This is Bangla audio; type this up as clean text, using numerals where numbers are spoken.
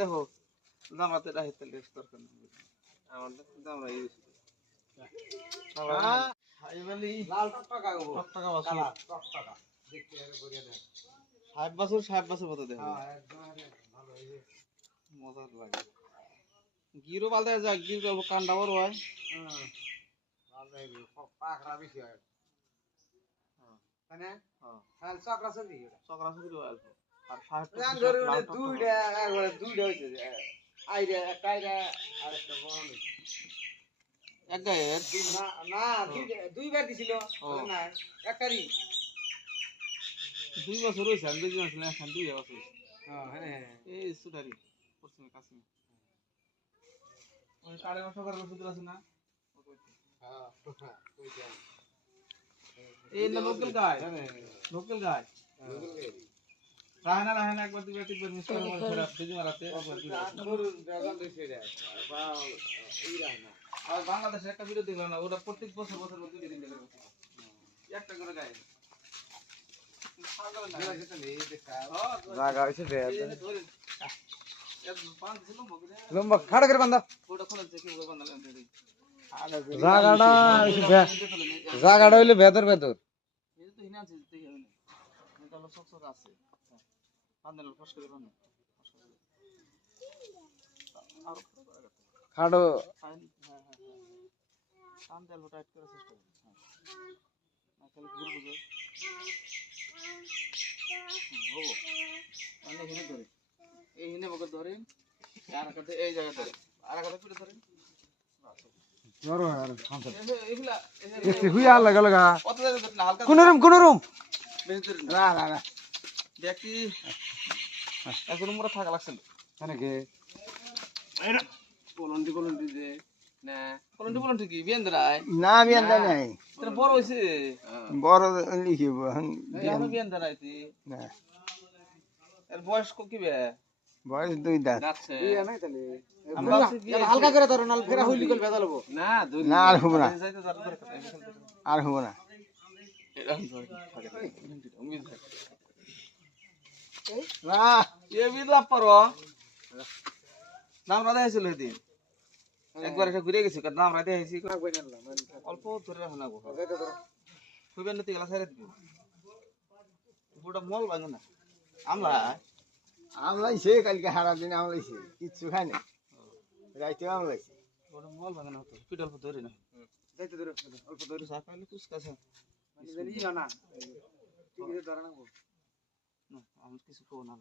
দেখো জামাতে রাহিতে লেস দরকার নেই আমাদের জামরা ইউজ হাইবালি লাল টকটকা গো টকটকা বাসু টকটকা দেখতে আরে বড়িয়া দেখ 60 বছর মতো দেখো হ্যাঁ একদম ভালো হইছে মজা লাগে গিরো বালদা যা গির গল্প কান্ডা বড় হয় হ্যাঁ বালদা পাকড়া বেশি হয় হ্যাঁ মানে হ্যাঁ খাল চক্রা চলি অল্প আর 60 ধরে দুইটা একবারে দুইটা হইছে আইরা একটা আইরা আর একটা বড় হইছে এক গায়ের না না দুইবার দিছিল বলে না একটারই 2 বছর হইছে আমি দুই মাস না এখন 2 বছর হ্যাঁ হ্যাঁ এই সুটারি পশ্চিমে কাছে ওই 5.5 টাকার ওষুধ আছে না হ্যাঁ ওইটা এই না লোকাল গায় লোকাল গায় রাহানা একবার দুইবার তিনবার মিস করে মরে ফেরা দিদি মারাতে একবার গরু বেজাল দিছে রে বাও এই রাহানা আর বাংলাদেশে একটা ভিডিও দেখলাম না ওটা প্রত্যেক বছর বছর দুই দিন দেখে একটা করে গায় জায়গা হইছে রে লম্বা খাড়া করে বাঁধা ওটা খোলা দেখি ওটা বাঁধা দেই জায়গাটা হইলে ভেতর ভেতর এই তো হিনা আছে দেখি হবে না এটা হলো সকসক আছে বাঁধল ফস করে বাঁধ আর খাড়ো হ্যাঁ টান দেল টাইট করে চেষ্টা হ্যাঁ খালি ঘুরবো যে ও মানে হিনে ধরে এই হিনে বকে ধরেন আর কাছে এই জায়গা ধরে আর কাছে পিঠে ধরেন জড়ো আর খানতে এগুলা এসে হুইয়া লাগা লাগা কত না হালকা কোন রুম না না না দেখি এখন মোরা থাকা লাগছে না কে এই না কলন্ডি যে না কলন্ডি কি বিয়ানদাই না বিয়ানদাই নাই তোর বড় হইছে বড় লিখিব এখন বিয়ানদাইতি না এর বয়স কি বে বয়স 2 দাঁত আছে বিয়া নাই তাহলে আমরা হালকা করে ধরো নাল ফেরা হইলি কল বেদা লবো না না আর হবো না আর হবো না না এ বিদলা পারো নাম রাধা হয়েছিল এদিন একবার এটা ঘুরে গেছি নাম রাধা হয়েছি অল্প ধরে শোনাবো খুবই নতি গেলা সাইরে দিবি পুরোটা মল ভাঙে না আমলাইছে কালকে সারা দিন আমলাইছে কিচ্ছু খাই না রাইতে আমলাইছে পুরোটা মল ভাঙে না তো পিঠ অল্প ধরে না যাইতে ধরে অল্প ধরে চা খাইলে কুচকাছে মানে জানি না ঠিক আছে ধরে না আমি কিছু খাবো না